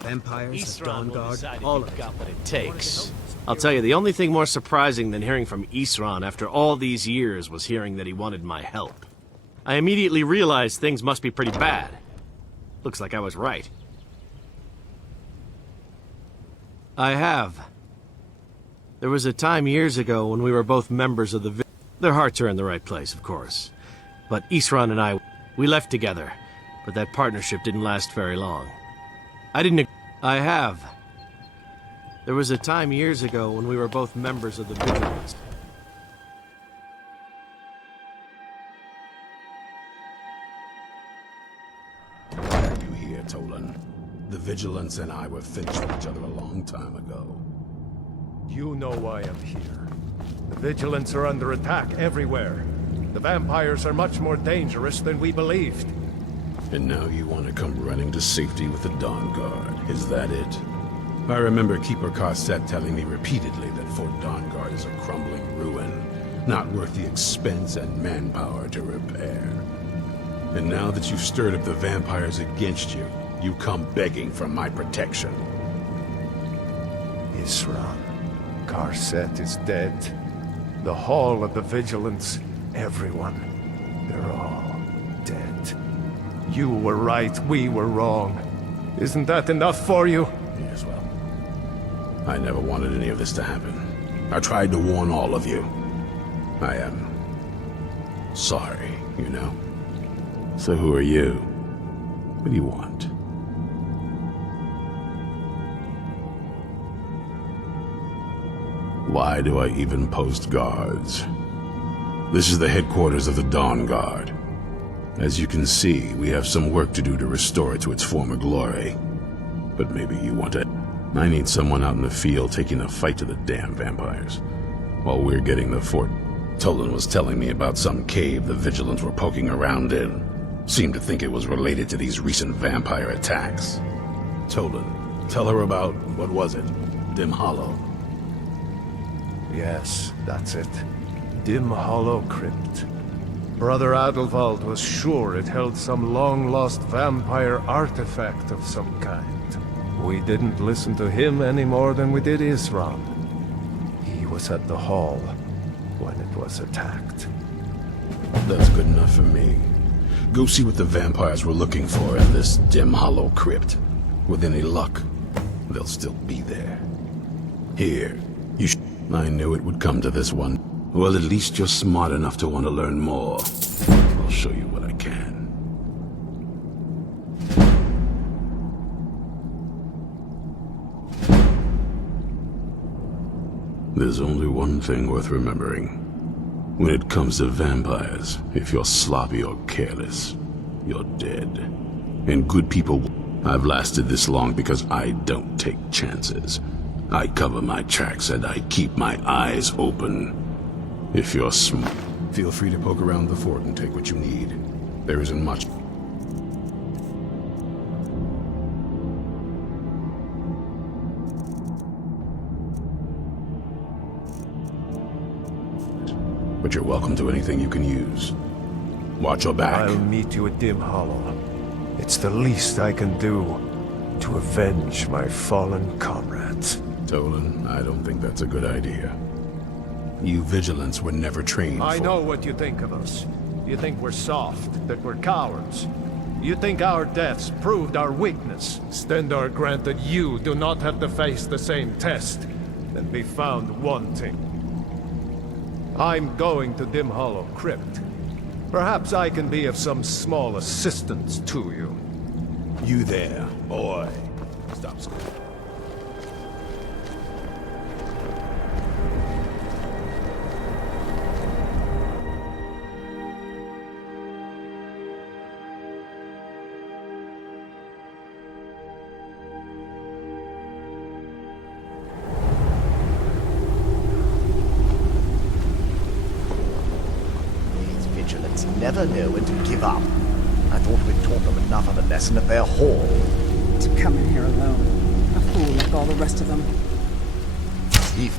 Vampires, Dawn Guard, all of it. Got what it takes. I'll tell you, the only thing more surprising than hearing from Isran after all these years was hearing that he wanted my help. I immediately realized things must be pretty bad. Looks like I was right. I have. There was a time years ago when we were both members of the Their hearts are in the right place, of course. But Isran and I, we left together, but that partnership didn't last very long. I have. There was a time years ago when we were both members of the Vigilance. Why are you here, Tolan? The Vigilance and I were finished with each other a long time ago. You know why I'm here. The Vigilance are under attack everywhere. The vampires are much more dangerous than we believed. And now you want to come running to safety with the Dawn Guard. Is that it? I remember Keeper Carset telling me repeatedly that Fort Dawn Guard is a crumbling ruin, not worth the expense and manpower to repair. And now that you've stirred up the vampires against you, you come begging for my protection. Isran, Carset is dead. The Hall of the Vigilance, everyone, they're all dead. You were right, we were wrong. Isn't that enough for you? Yes, well, I never wanted any of this to happen. I tried to warn all of you. I am sorry, you know. So who are you? What do you want? Why do I even post guards? This is the headquarters of the Dawn Guard. As you can see, we have some work to do to restore it to its former glory. But maybe you want to... I need someone out in the field taking the fight to the damn vampires, while we're getting the fort. Tolan was telling me about some cave the Vigilants were poking around in. Seemed to think it was related to these recent vampire attacks. Tolan, tell her about, what was it? Dim Hollow. Yes, that's it. Dim Hollow Crypt. Brother Adelwald was sure it held some long-lost vampire artifact of some kind. We didn't listen to him any more than we did Isran. He was at the hall when it was attacked. That's good enough for me. Go see what the vampires were looking for in this Dim Hollow Crypt. With any luck, they'll still be there. Here, you I knew it would come to this one. Well, at least you're smart enough to want to learn more. I'll show you what I can. There's only one thing worth remembering. When it comes to vampires, if you're sloppy or careless, you're dead. And good people... I've lasted this long because I don't take chances. I cover my tracks and I keep my eyes open. If you're smart, feel free to poke around the fort and take what you need. There isn't much. But you're welcome to anything you can use. Watch your back. I'll meet you at Dim Hollow. It's the least I can do to avenge my fallen comrades. Tolan, I don't think that's a good idea. You Vigilants were never trained I know what you think of us. You think we're soft, that we're cowards. You think our deaths proved our weakness. Stendarr granted you do not have to face the same test and be found wanting. I'm going to Dim Hollow Crypt. Perhaps I can be of some small assistance to you. You there, boy. Stop school. Never know when to give up. I thought we'd taught them enough of a lesson at their hall. To come in here alone. A fool like all the rest of them. Eve.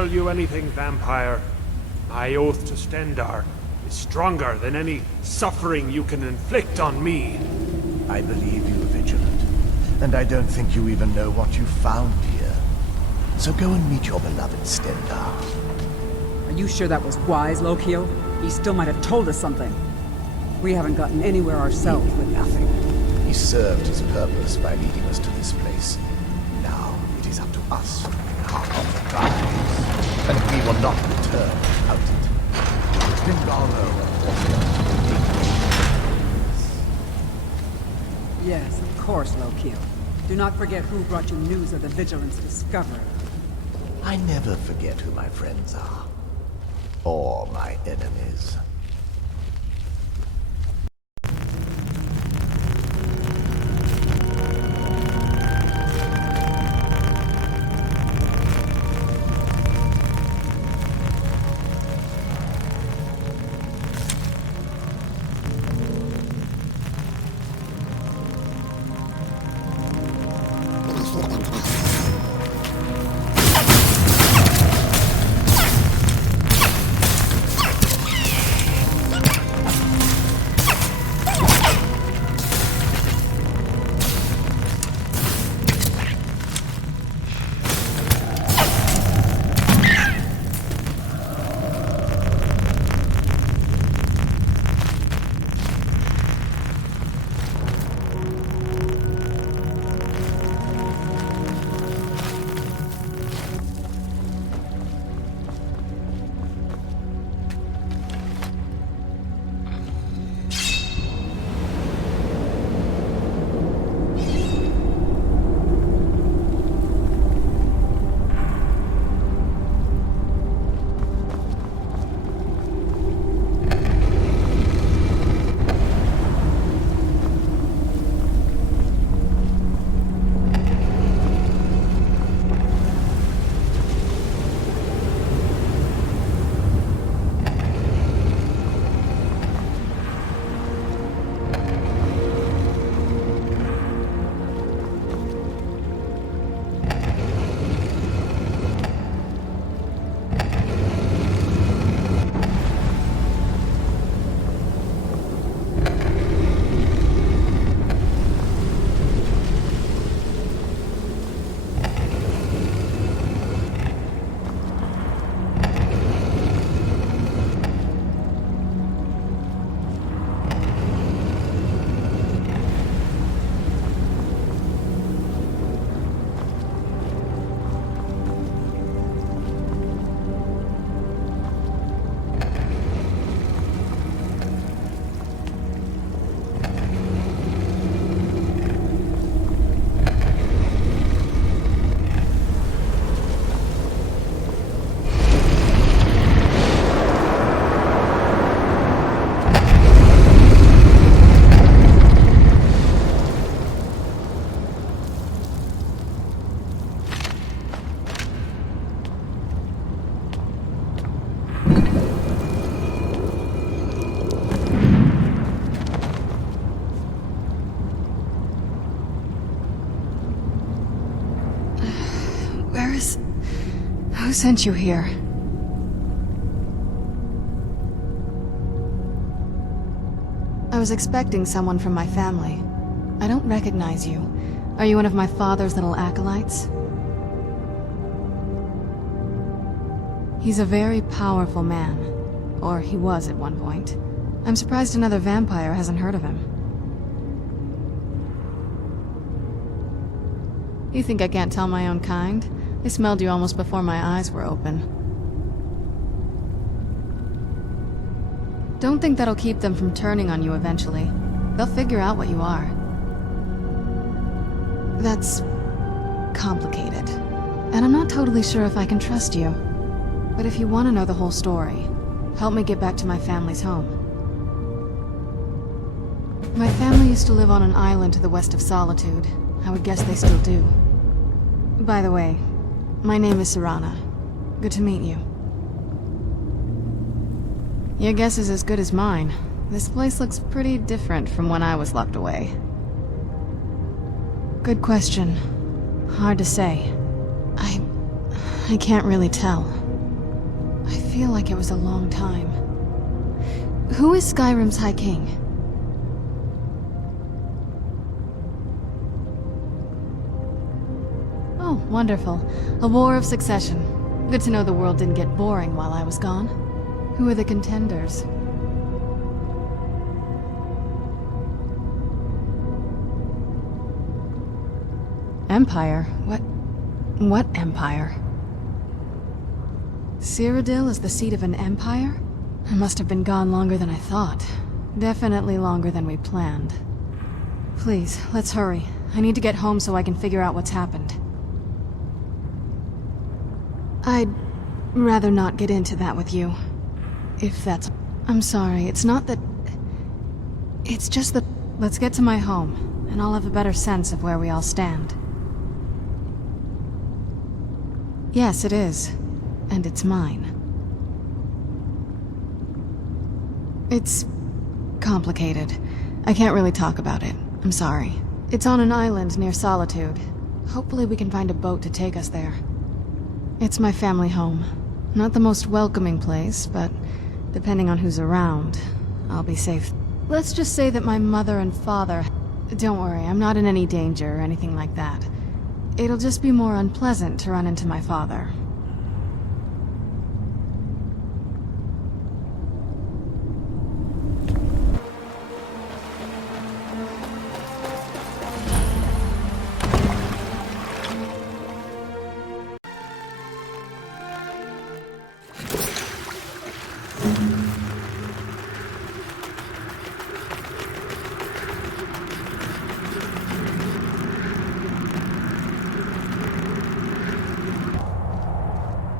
Tell you anything, vampire. My oath to Stendar is stronger than any suffering you can inflict on me. I believe you, Vigilant. And I don't think you even know what you found here. So go and meet your beloved Stendar. Are you sure that was wise, Lokio? He still might have told us something. We haven't gotten anywhere ourselves with nothing. He served his purpose by leading us to this place. Now it is up to us to carve off the prize. And we will not return without it. Vingalo and Yes, of course, Lokio. Do not forget who brought you news of the Vigilant's discovery. I never forget who my friends are. Or my enemies. Who sent you here? I was expecting someone from my family. I don't recognize you. Are you one of my father's little acolytes? He's a very powerful man. Or he was at one point. I'm surprised another vampire hasn't heard of him. You think I can't tell my own kind? I smelled you almost before my eyes were open. Don't think that'll keep them from turning on you eventually. They'll figure out what you are. That's complicated. And I'm not totally sure if I can trust you. But if you want to know the whole story, help me get back to my family's home. My family used to live on an island to the west of Solitude. I would guess they still do. By the way, my name is Serana. Good to meet you. Your guess is as good as mine. This place looks pretty different from when I was locked away. Good question. Hard to say. I can't really tell. feel like it was a long time. Who is Skyrim's High King? Oh, wonderful. A war of succession. Good to know the world didn't get boring while I was gone. Who are the contenders? Empire? What empire? Cyrodiil is the seat of an empire? I must have been gone longer than I thought. Definitely longer than we planned. Please, let's hurry. I need to get home so I can figure out what's happened. I'd rather not get into that with you. If that's... I'm sorry, it's not that... It's just that... Let's get to my home, and I'll have a better sense of where we all stand. Yes, it is. And it's mine. It's... complicated. I can't really talk about it. I'm sorry. It's on an island near Solitude. Hopefully we can find a boat to take us there. It's my family home. Not the most welcoming place, but depending on who's around, I'll be safe. Let's just say that my mother and father... Don't worry, I'm not in any danger or anything like that. It'll just be more unpleasant to run into my father.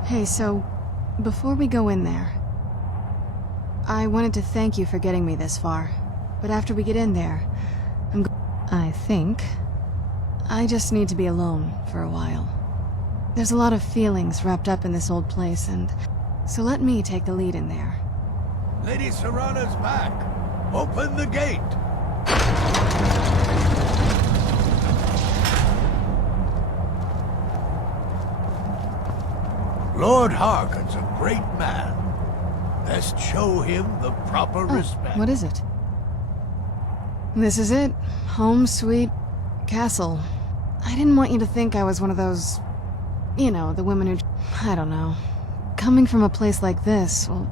Hey, so, before we go in there, I wanted to thank you for getting me this far, but after we get in there, I think I just need to be alone for a while. There's a lot of feelings wrapped up in this old place, and so let me take the lead in there. Lady Serana's back. Open the gate. Lord Harkon's a great man. Best show him the proper respect. What is it? This is it. Home, sweet castle. I didn't want you to think I was one of those... You know, the women who... I don't know. Coming from a place like this, well...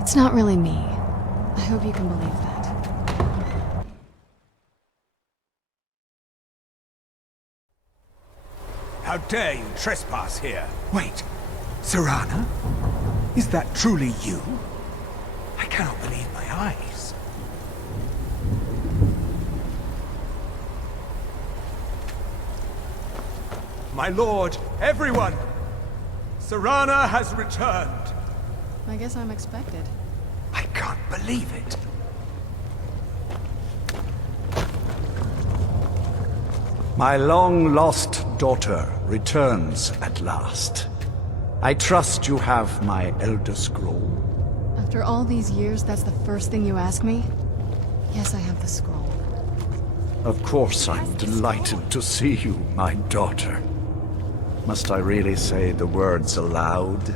It's not really me. I hope you can believe that. How dare you trespass here? Wait, Serana? Is that truly you? I cannot believe my eyes. My lord, everyone! Serana has returned! I guess I'm expected. I can't believe it. My long-lost daughter returns at last. I trust you have my Elder Scroll. After all these years, that's the first thing you ask me? Yes, I have the scroll. Of course I'm delighted to see you, my daughter. Must I really say the words aloud?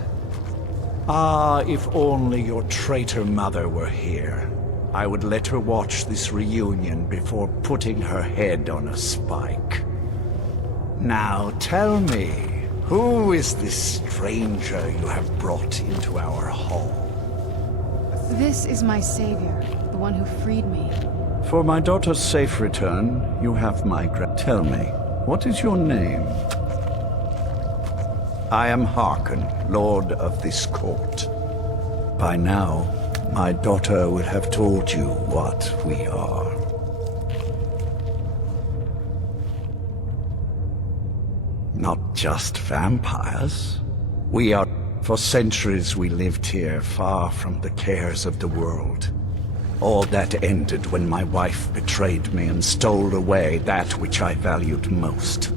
Ah, if only your traitor mother were here. I would let her watch this reunion before putting her head on a spike. Now tell me, who is this stranger you have brought into our hall? This is my savior, the one who freed me. For my daughter's safe return, you have my Tell me, what is your name? I am Harkon, Lord of this court. By now, my daughter will have told you what we are. Not just vampires. We are... For centuries we lived here, far from the cares of the world. All that ended when my wife betrayed me and stole away that which I valued most.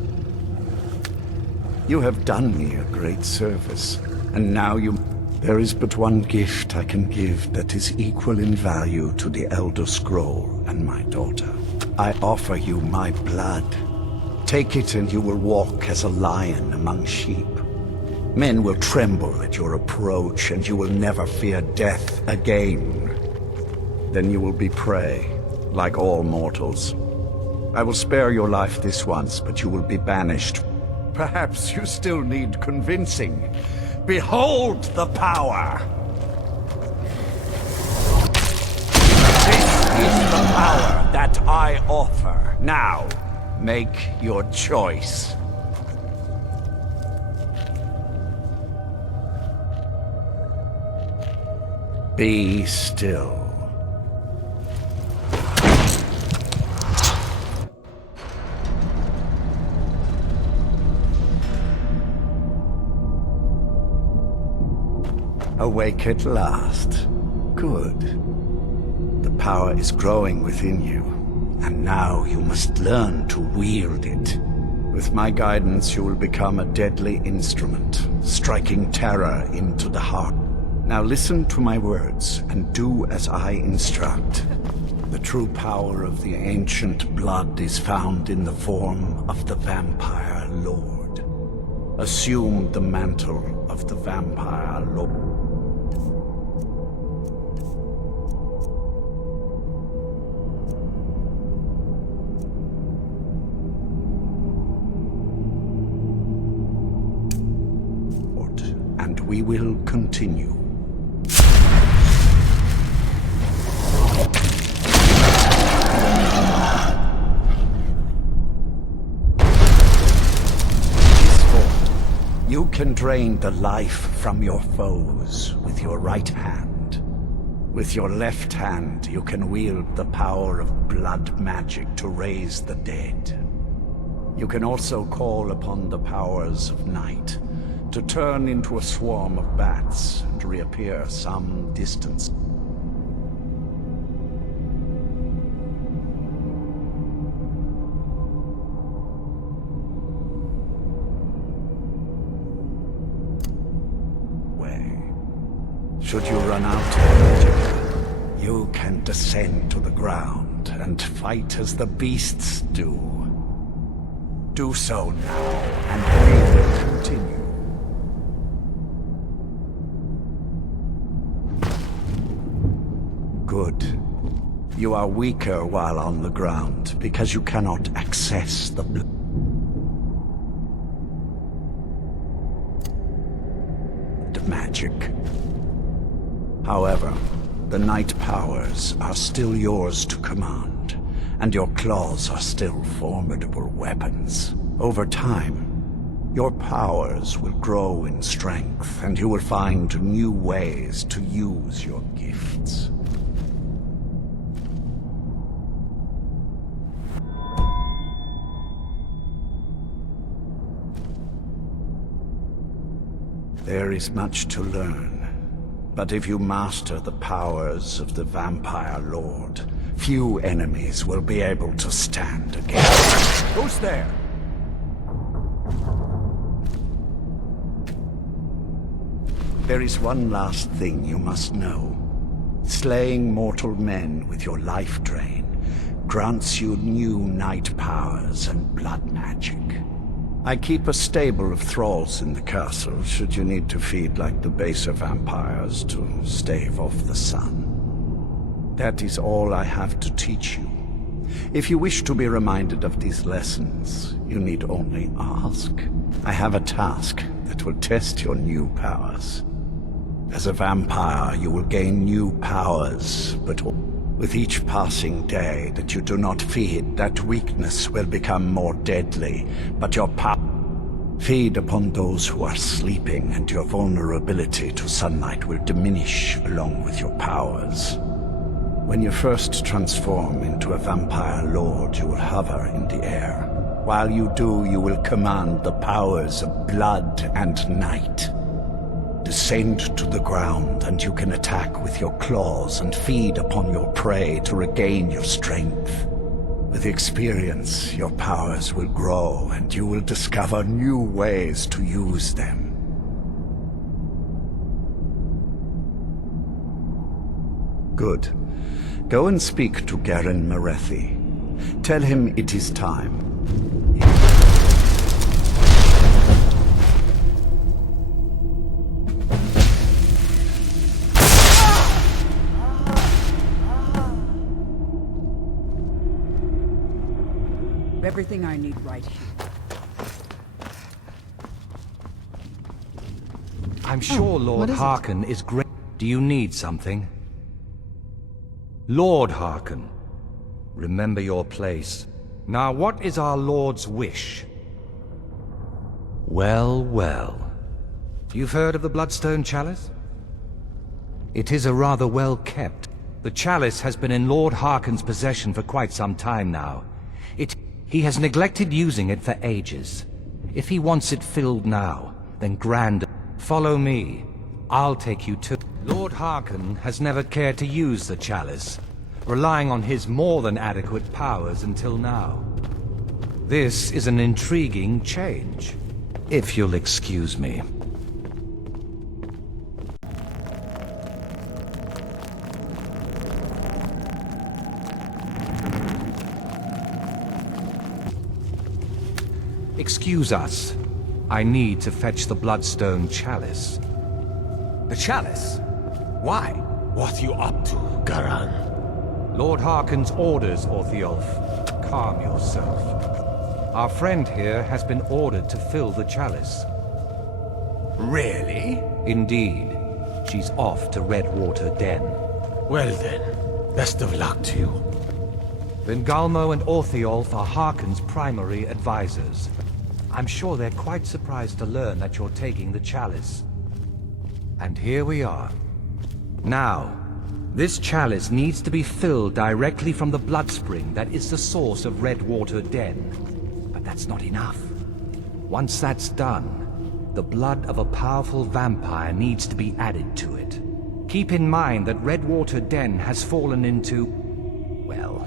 You have done me a great service, and now you... There is but one gift I can give that is equal in value to the Elder Scroll and my daughter. I offer you my blood. Take it and you will walk as a lion among sheep. Men will tremble at your approach and you will never fear death again. Then you will be prey, like all mortals. I will spare your life this once, but you will be banished. Perhaps you still need convincing. Behold the power! This is the power that I offer. Now, make your choice. Be still. Awake at last. Good. The power is growing within you, and now you must learn to wield it. With my guidance, you will become a deadly instrument, striking terror into the heart. Now listen to my words, and do as I instruct. The true power of the ancient blood is found in the form of the Vampire Lord. Assume the mantle of the Vampire Lord. And we will continue. You can drain the life from your foes with your right hand. With your left hand, you can wield the power of blood magic to raise the dead. You can also call upon the powers of night to turn into a swarm of bats and reappear some distance. Should you run out of magic, you can descend to the ground and fight as the beasts do. Do so now, and we will continue. Good. You are weaker while on the ground, because you cannot access the blood. Magic. However, the night powers are still yours to command, and your claws are still formidable weapons. Over time, your powers will grow in strength, and you will find new ways to use your gifts. There is much to learn. But if you master the powers of the Vampire Lord, few enemies will be able to stand against. Who's there? There is one last thing you must know. Slaying mortal men with your life drain grants you new night powers and blood magic. I keep a stable of thralls in the castle, should you need to feed like the baser vampires to stave off the sun. That is all I have to teach you. If you wish to be reminded of these lessons, you need only ask. I have a task that will test your new powers. As a vampire, you will gain new powers, but with each passing day that you do not feed, that weakness will become more deadly, but your power... Feed upon those who are sleeping, and your vulnerability to sunlight will diminish along with your powers. When you first transform into a vampire lord, you will hover in the air. While you do, you will command the powers of blood and night. Descend to the ground, and you can attack with your claws and feed upon your prey to regain your strength. With experience, your powers will grow, and you will discover new ways to use them. Good. Go and speak to Garen Marethi. Tell him it is time. Everything I need right here. I'm sure Lord Harkon is great. Do you need something? Lord Harkon, remember your place. Now, what is our Lord's wish? Well, well. You've heard of the Bloodstone Chalice? It is a rather well-kept. The chalice has been in Lord Harkon's possession for quite some time now. He has neglected using it for ages. If he wants it filled now, then grand. Follow me. I'll take you to... Lord Harkon has never cared to use the chalice, relying on his more than adequate powers until now. This is an intriguing change, if you'll excuse me. Excuse us. I need to fetch the Bloodstone Chalice. The Chalice? Why? What are you up to, Garan? Lord Harkon's orders, Orthiolf. Calm yourself. Our friend here has been ordered to fill the chalice. Really? Indeed. She's off to Redwater Den. Well then, best of luck to you. Vingalmo and Orthiolf are Harkon's primary advisors. I'm sure they're quite surprised to learn that you're taking the chalice. And here we are. Now, this chalice needs to be filled directly from the blood spring that is the source of Redwater Den. But that's not enough. Once that's done, the blood of a powerful vampire needs to be added to it. Keep in mind that Redwater Den has fallen into, well,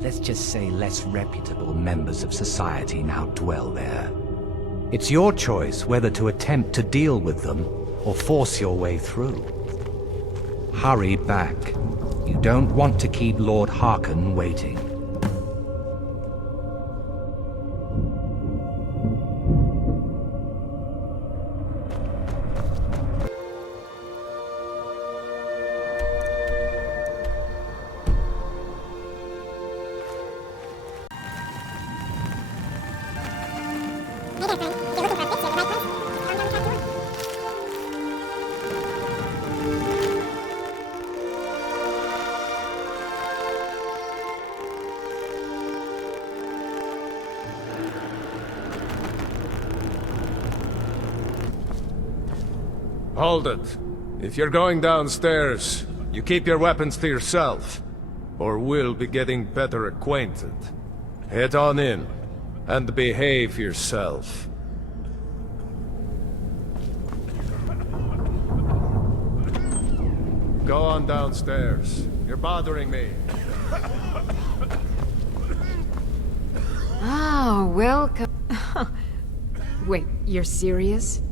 let's just say less reputable members of society now dwell there. It's your choice whether to attempt to deal with them or force your way through. Hurry back. You don't want to keep Lord Harkon waiting. Hold it. If you're going downstairs, you keep your weapons to yourself, or we'll be getting better acquainted. Head on in, and behave yourself. Go on downstairs. You're bothering me. Ah, welcome. Wait, you're serious?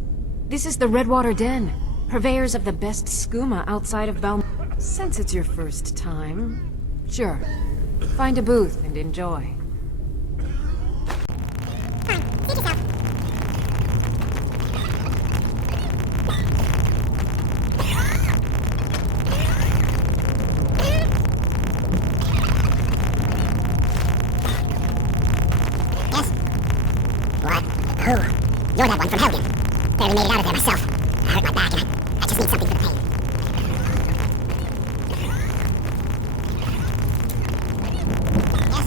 This is the Redwater Den, purveyors of the best skooma outside of Belm. Since it's your first time, sure. Find a booth and enjoy. You're that one from Helgen. Barely made it out of there myself. I hurt my back and I just need something for the pain. Yes?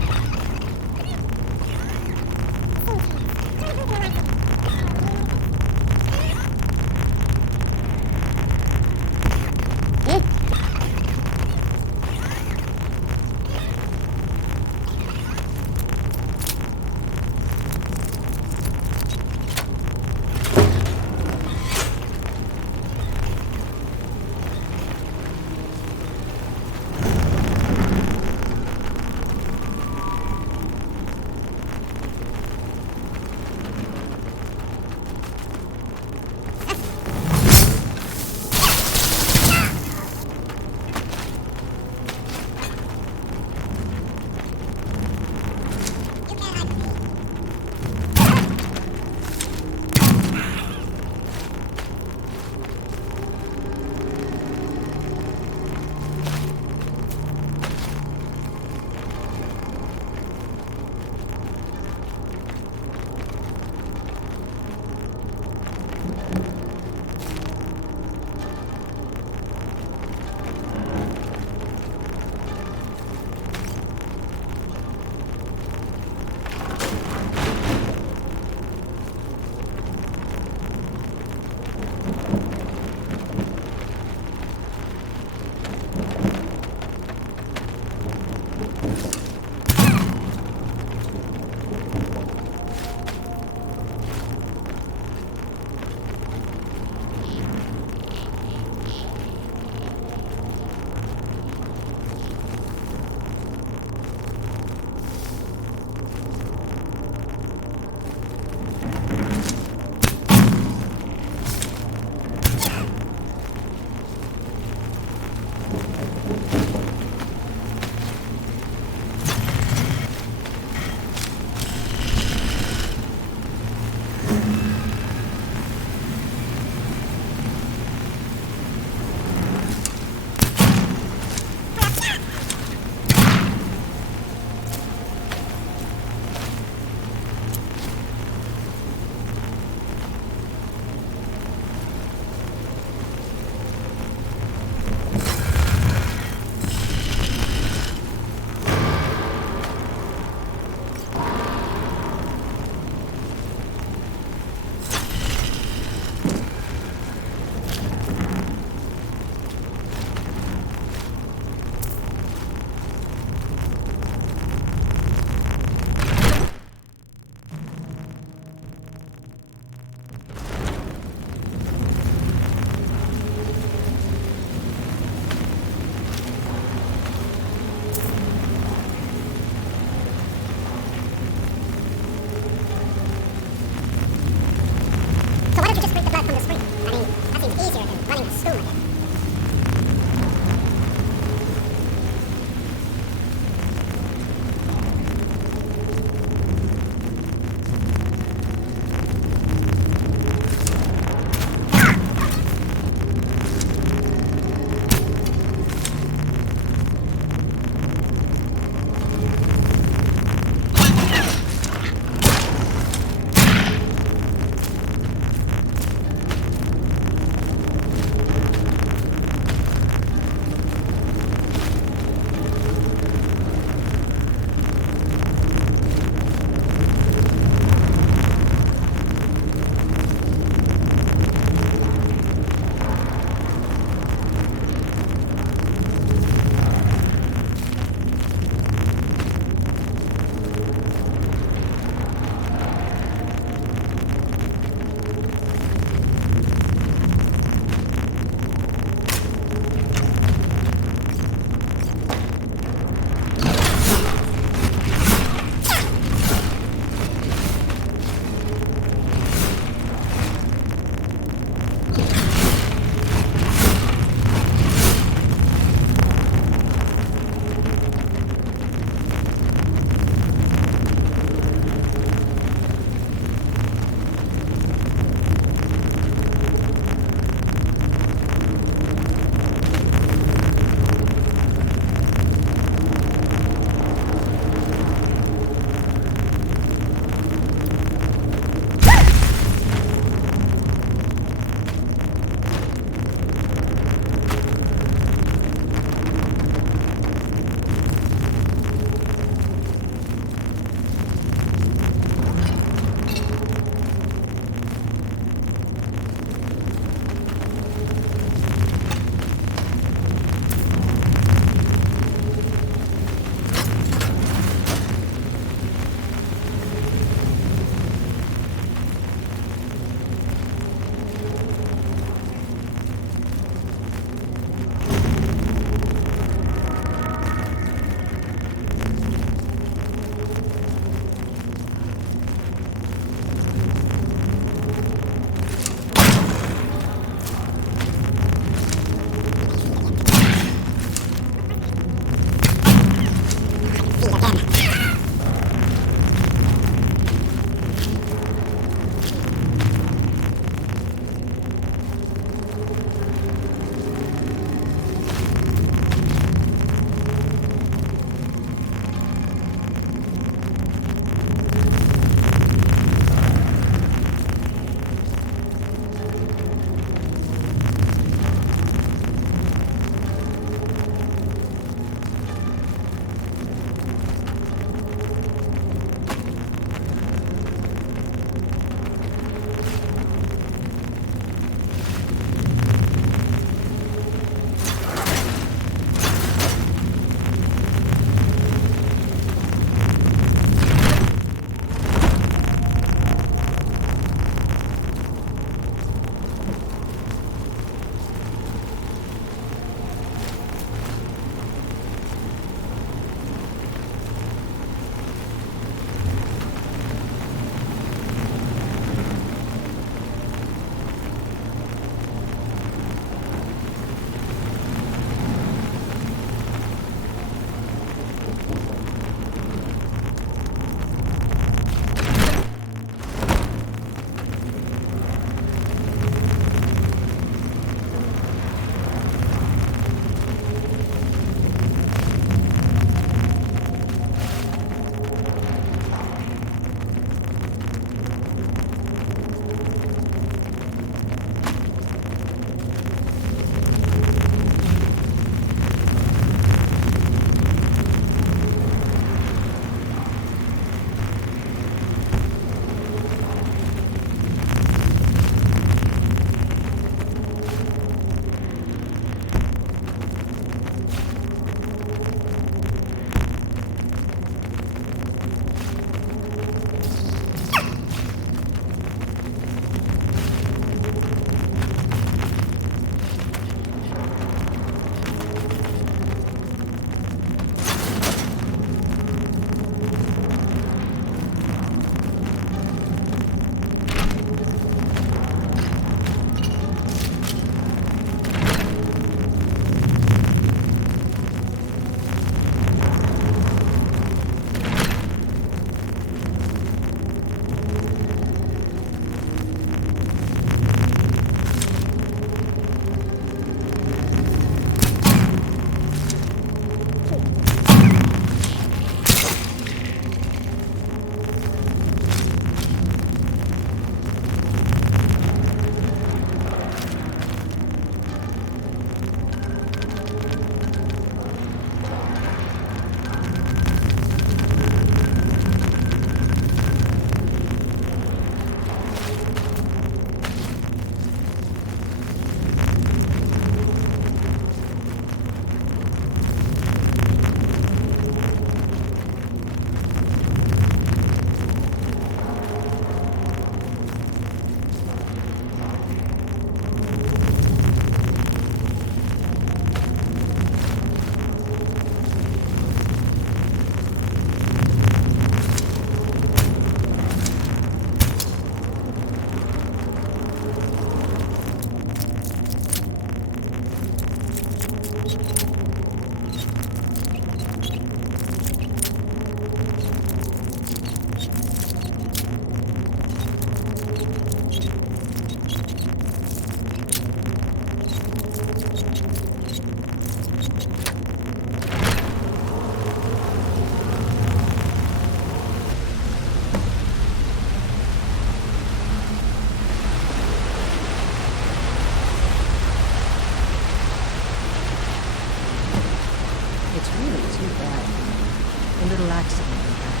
Too bad. A little accident we had.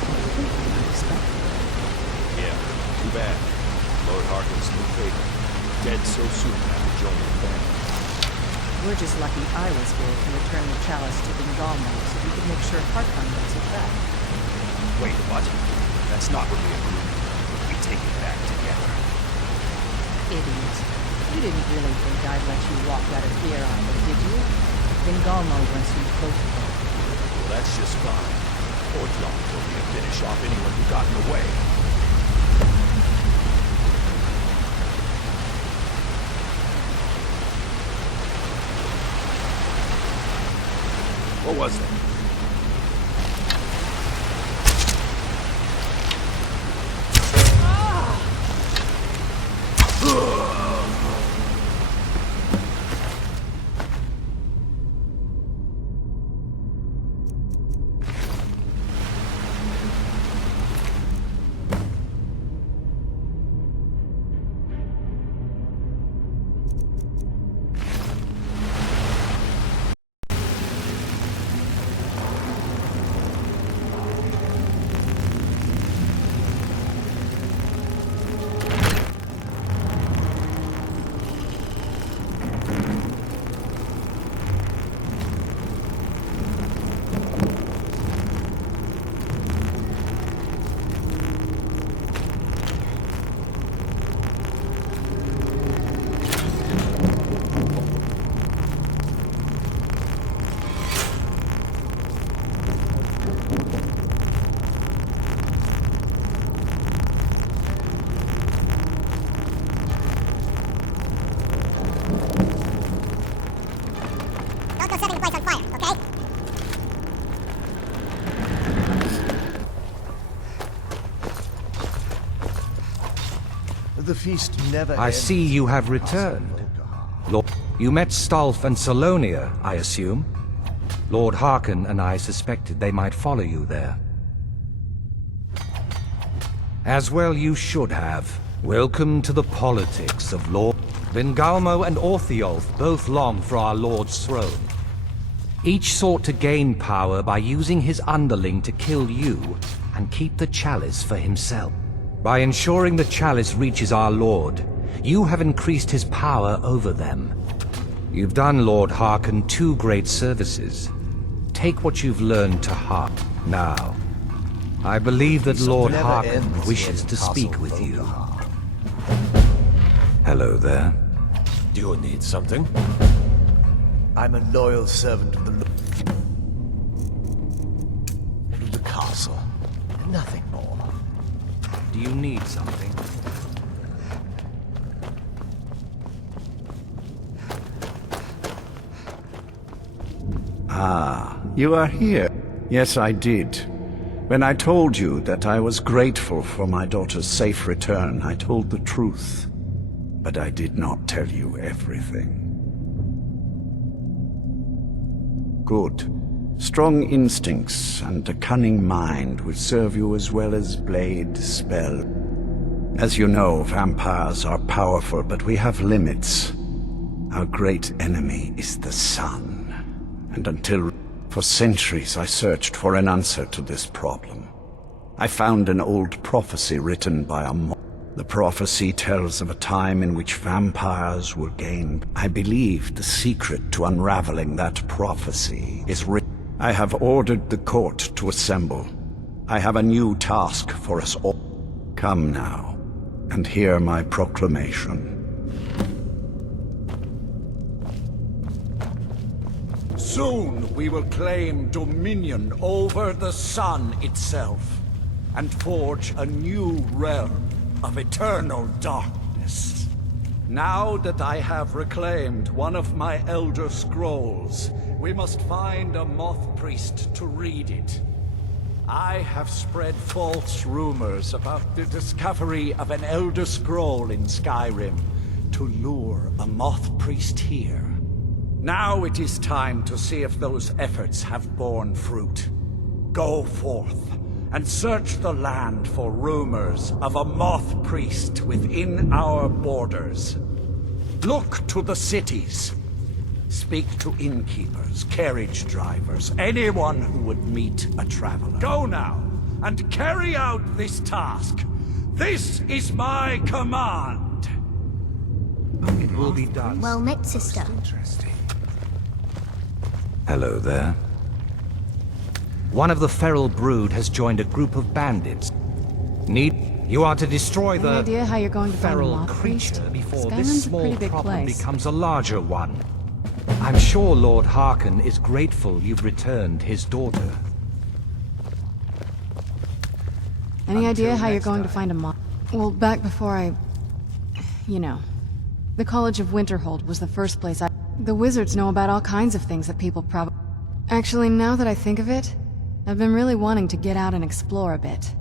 Completely unexpected. Yeah, too bad. Lord Harkin's new favorite. Dead so soon after joining the family. We're just lucky I was here to return the chalice to Bengalmo so we could make sure Harkon gets it back. Wait, what? That's not what we agreed. We take it back together. Idiot. You didn't really think I'd let you walk out of here on me, did you? Bengalmo wants you both back. Well, that's just fine. Orthiol told me to finish off anyone who got in the way. What was it? The feast never I ends. see you have returned. Lord, you met Stolf and Salonia, I assume? Lord Harkon and I suspected they might follow you there. As well you should have. Welcome to the politics of Lord... Bengalmo and Orthiolf both long for our Lord's throne. Each sought to gain power by using his underling to kill you and keep the chalice for himself. By ensuring the chalice reaches our Lord, you have increased his power over them. You've done Lord Harkon 2 great services. Take what you've learned to heart. Now, I believe that Lord Harkon wishes to speak with you. Hello there. Do you need something? I'm a loyal servant of the Lord. And of the castle. Nothing more. Do you need something? Ah, you are here. Yes, I did. When I told you that I was grateful for my daughter's safe return, I told the truth. But I did not tell you everything. Good. Strong instincts and a cunning mind will serve you as well as blade, spell. As you know, vampires are powerful, but we have limits. Our great enemy is the sun. And until... For centuries I searched for an answer to this problem. I found an old prophecy written by a monk. The prophecy tells of a time in which vampires will gain... I believe the secret to unraveling that prophecy is written. I have ordered the court to assemble. I have a new task for us all. Come now, and hear my proclamation. Soon we will claim dominion over the sun itself, and forge a new realm of eternal darkness. Now that I have reclaimed one of my Elder Scrolls, we must find a moth priest to read it. I have spread false rumors about the discovery of an Elder Scroll in Skyrim to lure a moth priest here. Now it is time to see if those efforts have borne fruit. Go forth and search the land for rumors of a moth priest within our borders. Look to the cities. Speak to innkeepers, carriage drivers, anyone who would meet a traveler. Go now, and carry out this task. This is my command. It will be done. Well met, sister. Interesting. Hello there. One of the feral brood has joined a group of bandits. You are to destroy Any the idea how you're going to find a feral moth priest? creature before Skyrim's this a small pretty big problem place. becomes a larger one. I'm sure Lord Harkon is grateful you've returned his daughter. Any idea how you're next going to time. find a moth? Well, back before I... You know. The College of Winterhold was the first place I... The wizards know about all kinds of things that people probably... Actually, now that I think of it, I've been really wanting to get out and explore a bit.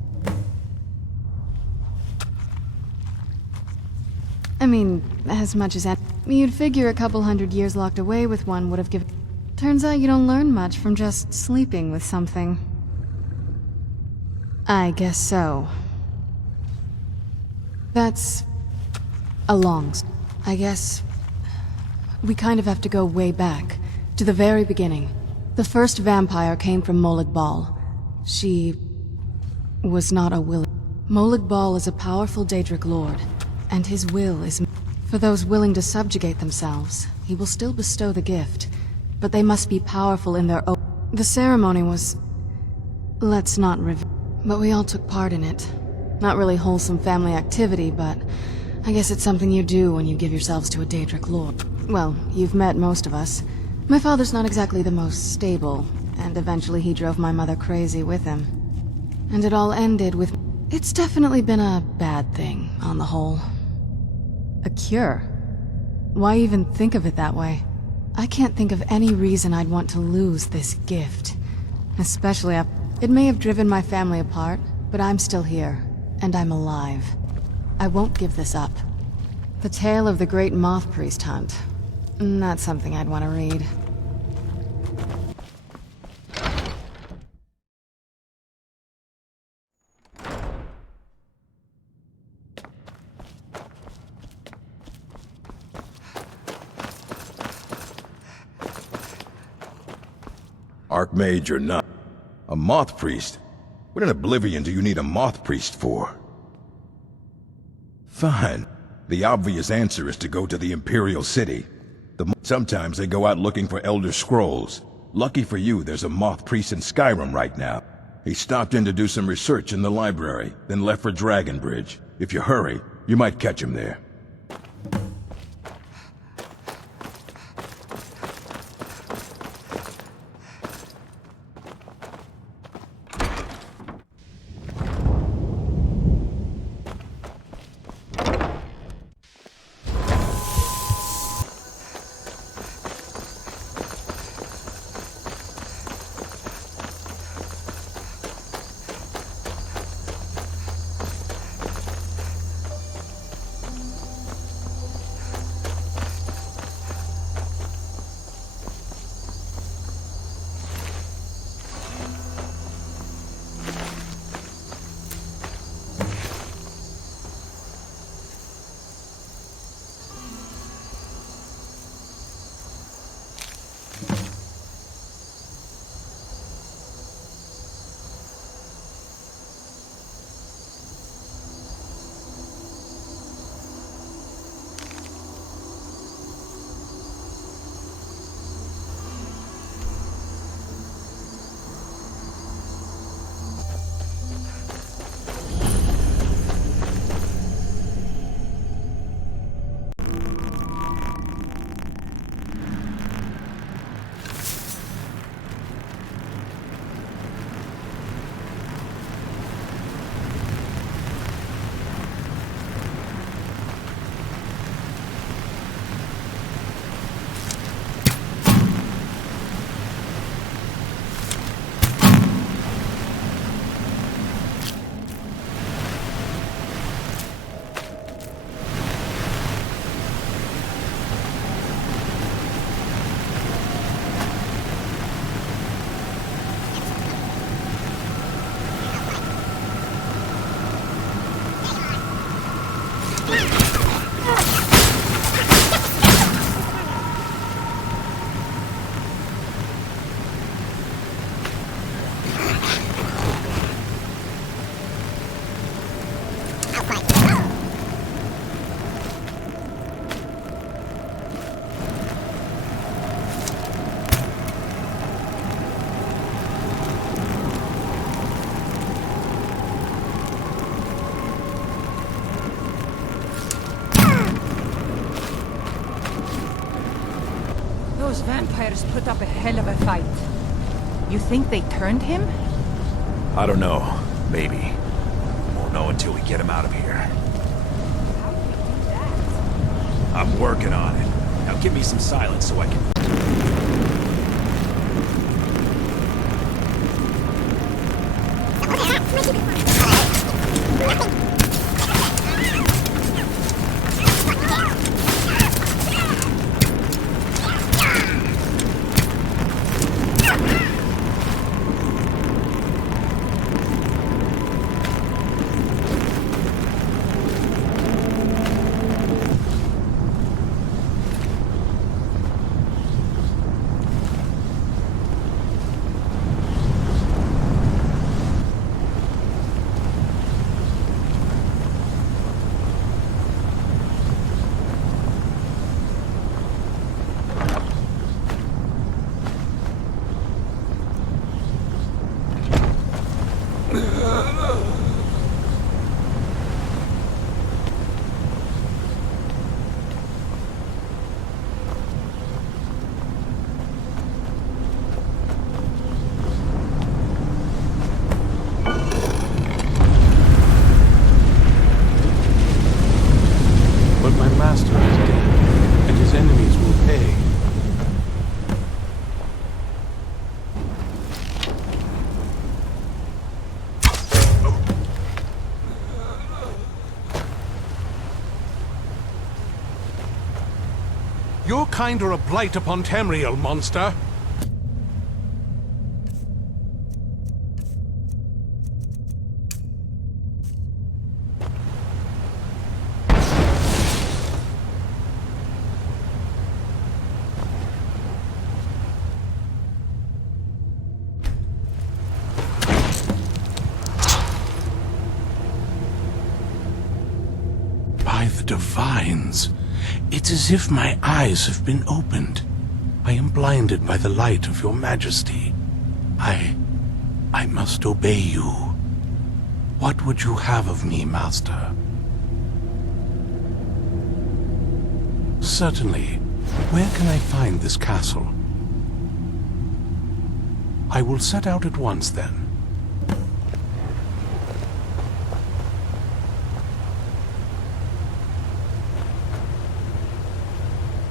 I mean, as much as you'd figure a couple hundred years locked away with one would have given... Turns out you don't learn much from just sleeping with something. I guess so. That's... a long... I guess... We kind of have to go way back, to the very beginning. The first vampire came from Molag Bal. She... was not a willing... Molag Bal is a powerful Daedric lord, and his will is... For those willing to subjugate themselves, he will still bestow the gift, but they must be powerful in their own... The ceremony was... Let's not but we all took part in it. Not really wholesome family activity, but... I guess it's something you do when you give yourselves to a Daedric lord. Well, you've met most of us. My father's not exactly the most stable, and eventually he drove my mother crazy with him. And it all ended with... It's definitely been a bad thing, on the whole. A cure? Why even think of it that way? I can't think of any reason I'd want to lose this gift. Especially after... It may have driven my family apart, but I'm still here, and I'm alive. I won't give this up. The tale of the great moth priest hunt. Not something I'd want to read. Archmage or not, a moth priest? What in Oblivion do you need a moth priest for? Fine. The obvious answer is to go to the Imperial City. Sometimes they go out looking for Elder Scrolls. Lucky for you, there's a moth priest in Skyrim right now. He stopped in to do some research in the library, then left for Dragonbridge. If you hurry, you might catch him there. Those vampires put up a hell of a fight. You think they turned him? I don't know. Maybe. Won't know until we get him out of here. How do we do that? I'm working on it. Now give me some silence so I can... You're kinder a blight upon Tamriel, monster. By the Divines. It's as if my eyes have been opened. I am blinded by the light of your majesty. I must obey you. What would you have of me, master? Certainly. Where can I find this castle? I will set out at once, then.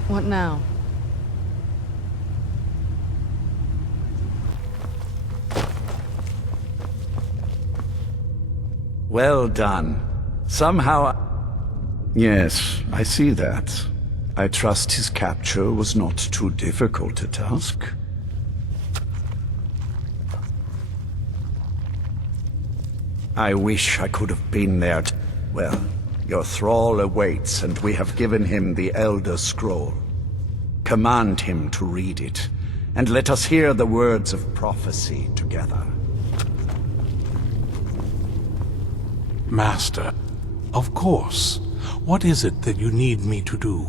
What now? Well done. Somehow... Yes, I see that. I trust his capture was not too difficult a task. I wish I could have been there to... Well, your thrall awaits, and we have given him the Elder Scroll. Command him to read it, and let us hear the words of prophecy together. Master, of course. What is it that you need me to do?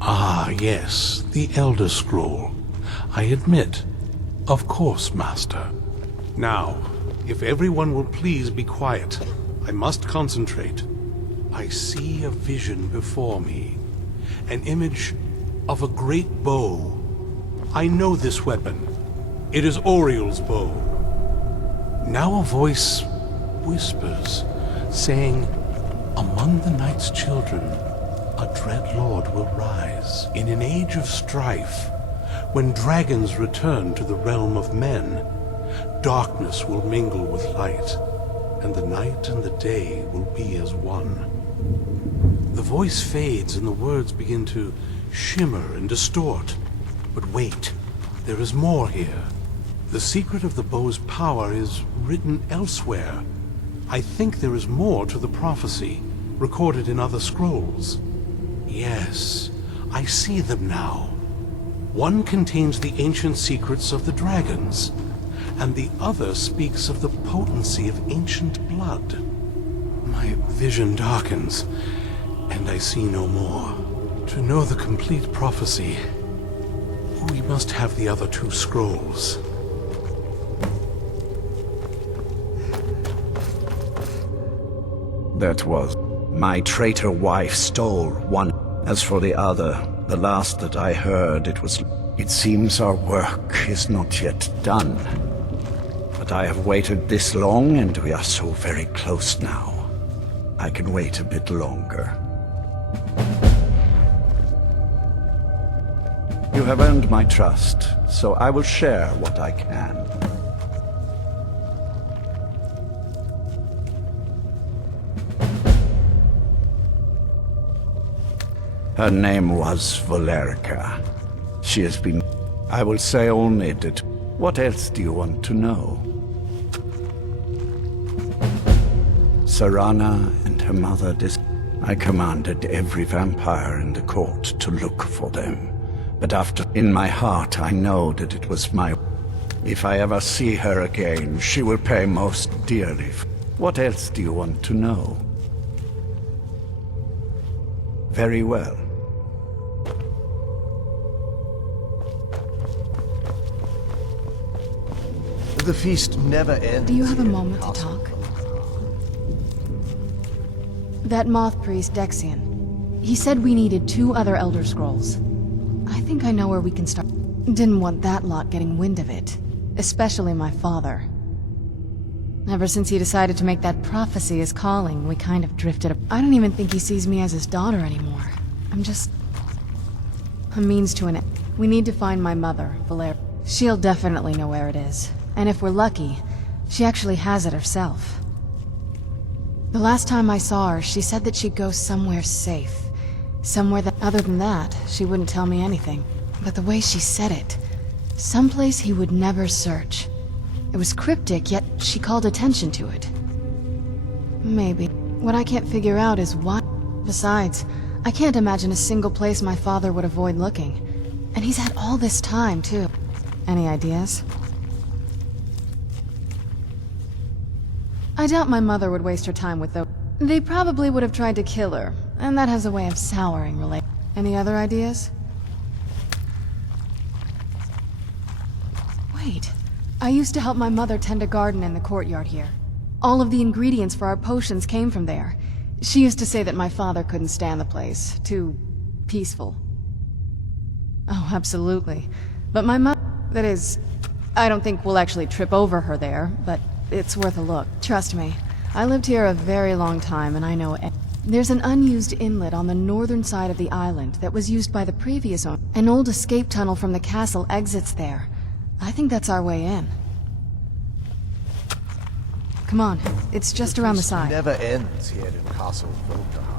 Ah, yes, the Elder Scroll. I admit. Of course, Master. Now, if everyone will please be quiet, I must concentrate. I see a vision before me. An image of a great bow. I know this weapon. It is Oriel's bow. Now a voice whispers, saying, among the night's children, a dread lord will rise. In an age of strife, when dragons return to the realm of men, darkness will mingle with light, and the night and the day will be as one. The voice fades and the words begin to shimmer and distort. But wait, there is more here. The secret of the bow's power is written elsewhere. I think there is more to the prophecy, recorded in other scrolls. Yes, I see them now. One contains the ancient secrets of the dragons, and the other speaks of the potency of ancient blood. My vision darkens, and I see no more. To know the complete prophecy, we must have the other two scrolls. That was... My traitor wife stole one. As for the other, The last that I heard, it was... It seems our work is not yet done. But I have waited this long, and we are so very close now. I can wait a bit longer. You have earned my trust, so I will share what I can. Her name was Valerica. She has been... I will say only that... What else do you want to know? Serana and her mother I commanded every vampire in the court to look for them. But after... In my heart, I know that it was my... If I ever see her again, she will pay most dearly. What else do you want to know? Very well. The feast never ends. Do you have a moment to talk? That moth priest, Dexian. He said we needed 2 other Elder Scrolls. I think I know where we can start. Didn't want that lot getting wind of it. Especially my father. Ever since he decided to make that prophecy his calling, we kind of drifted up. I don't even think he sees me as his daughter anymore. I'm just... a means to an end. We need to find my mother, Valerica. She'll definitely know where it is. And if we're lucky, she actually has it herself. The last time I saw her, she said that she'd go somewhere safe. Somewhere that, other than that, she wouldn't tell me anything. But the way she said it, someplace he would never search. It was cryptic, yet she called attention to it. Maybe. What I can't figure out is why. Besides, I can't imagine a single place my father would avoid looking. And he's had all this time, too. Any ideas? I doubt my mother would waste her time with those. They probably would have tried to kill her, and that has a way of souring relations. Any other ideas? Wait. I used to help my mother tend a garden in the courtyard here. All of the ingredients for our potions came from there. She used to say that my father couldn't stand the place. Too... peaceful. Oh, absolutely. But my mother... That is... I don't think we'll actually trip over her there, but... it's worth a look. Trust me. I lived here a very long time, and I know it. There's an unused inlet on the northern side of the island that was used by the previous owner. An old escape tunnel from the castle exits there. I think that's our way in. Come on, it's just around the side. It never ends here in Castle Winterhold.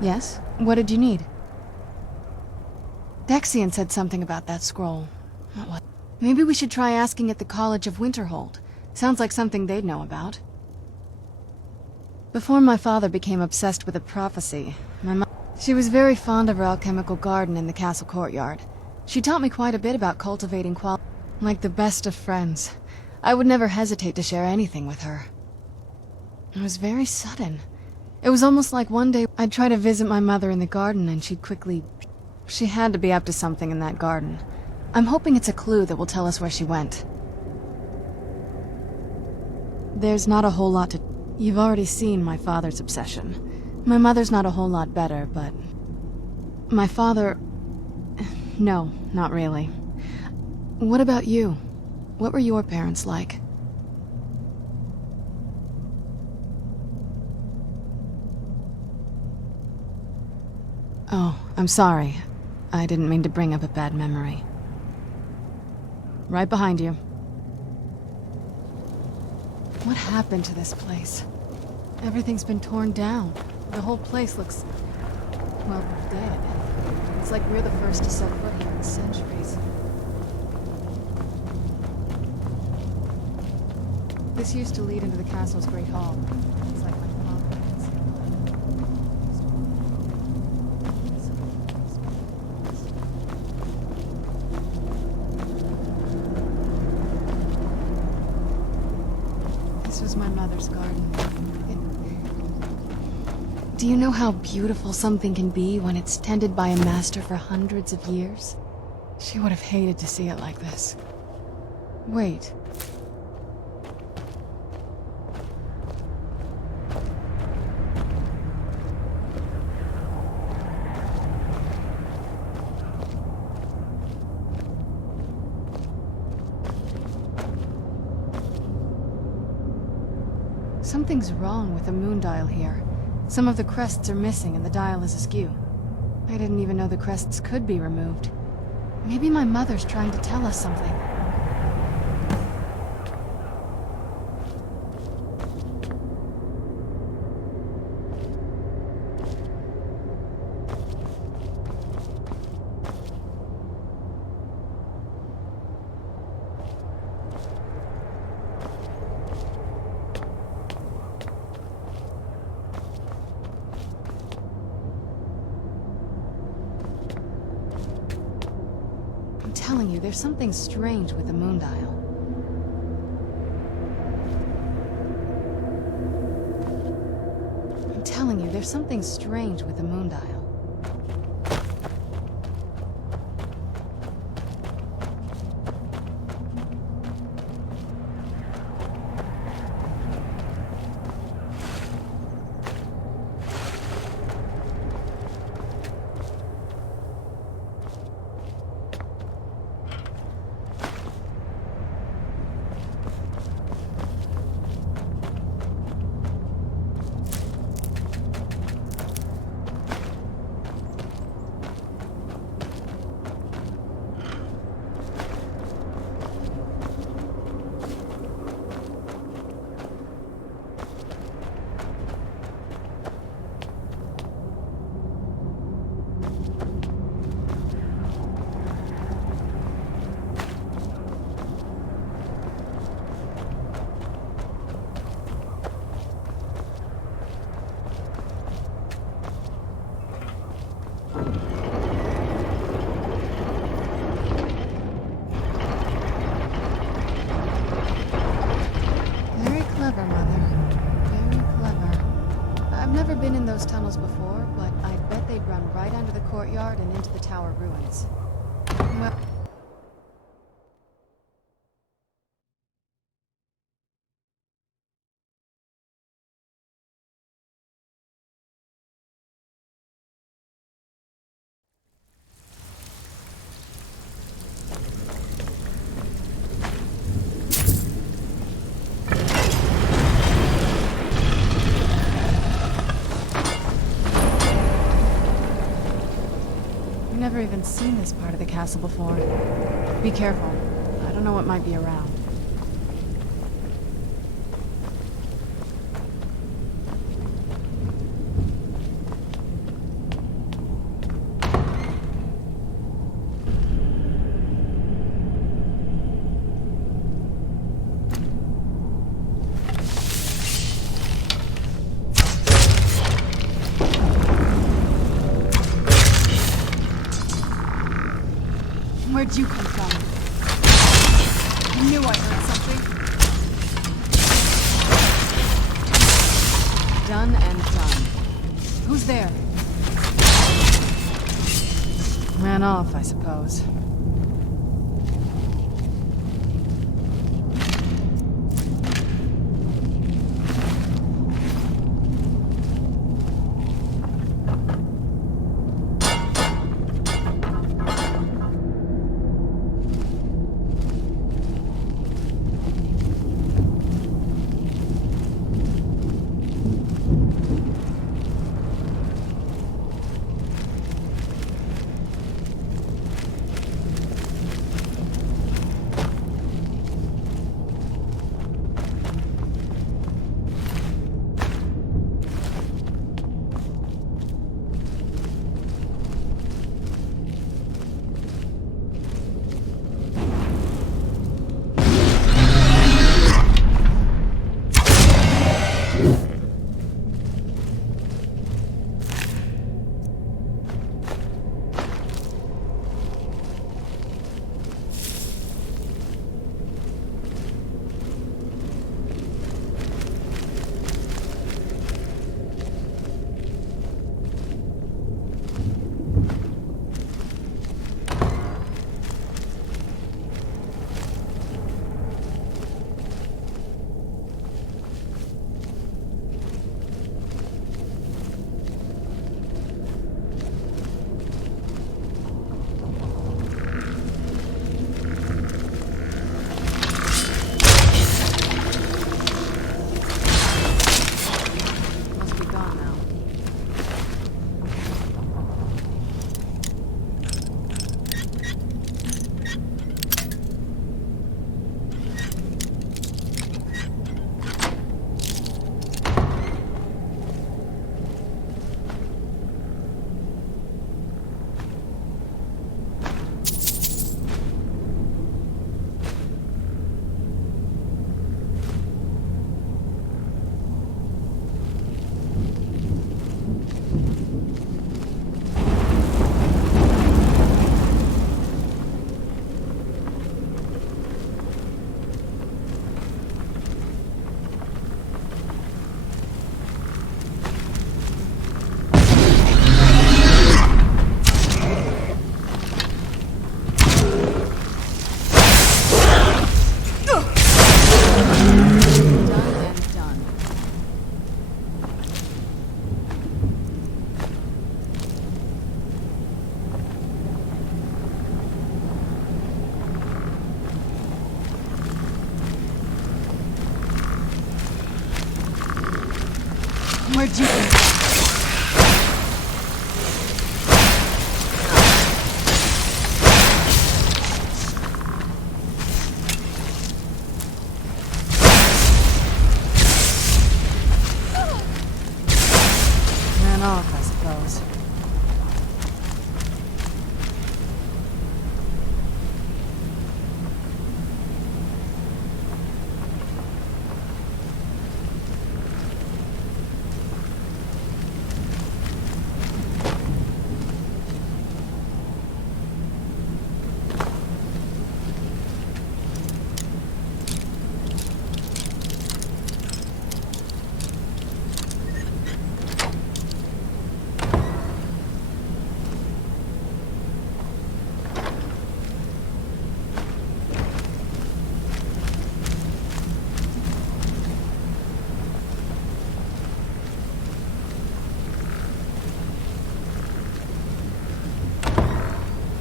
Yes? What did you need? Dexian said something about that scroll. What? Maybe we should try asking at the College of Winterhold. Sounds like something they'd know about. Before my father became obsessed with a prophecy, my mom... She was very fond of her alchemical garden in the castle courtyard. She taught me quite a bit about cultivating like the best of friends. I would never hesitate to share anything with her. It was very sudden. It was almost like one day I'd try to visit my mother in the garden and she'd quickly... She had to be up to something in that garden. I'm hoping it's a clue that will tell us where she went. There's not a whole lot to... You've already seen my father's obsession. My mother's not a whole lot better, but... My father... No, not really. What about you? What were your parents like? Oh, I'm sorry. I didn't mean to bring up a bad memory. Right behind you. What happened to this place? Everything's been torn down. The whole place looks... well, dead. It's like we're the first to set foot here in centuries. This used to lead into the castle's great hall. It's like my father had seen. This was my mother's garden. Do you know how beautiful something can be when it's tended by a master for hundreds of years? She would have hated to see it like this. Wait. Something's wrong with the moon dial here. Some of the crests are missing and the dial is askew. I didn't even know the crests could be removed. Maybe my mother's trying to tell us something. I'm telling you, there's something strange with the moon dial. I'm telling you, there's something strange with the moon dial. Been in those tunnels before, but I bet they'd run right under the courtyard and into the tower ruins. Well... I've never even seen this part of the castle before. Be careful. I don't know what might be around. Where'd you come from? I knew I heard something. Done and done. Who's there? Ran off, I suppose. armor jeepers.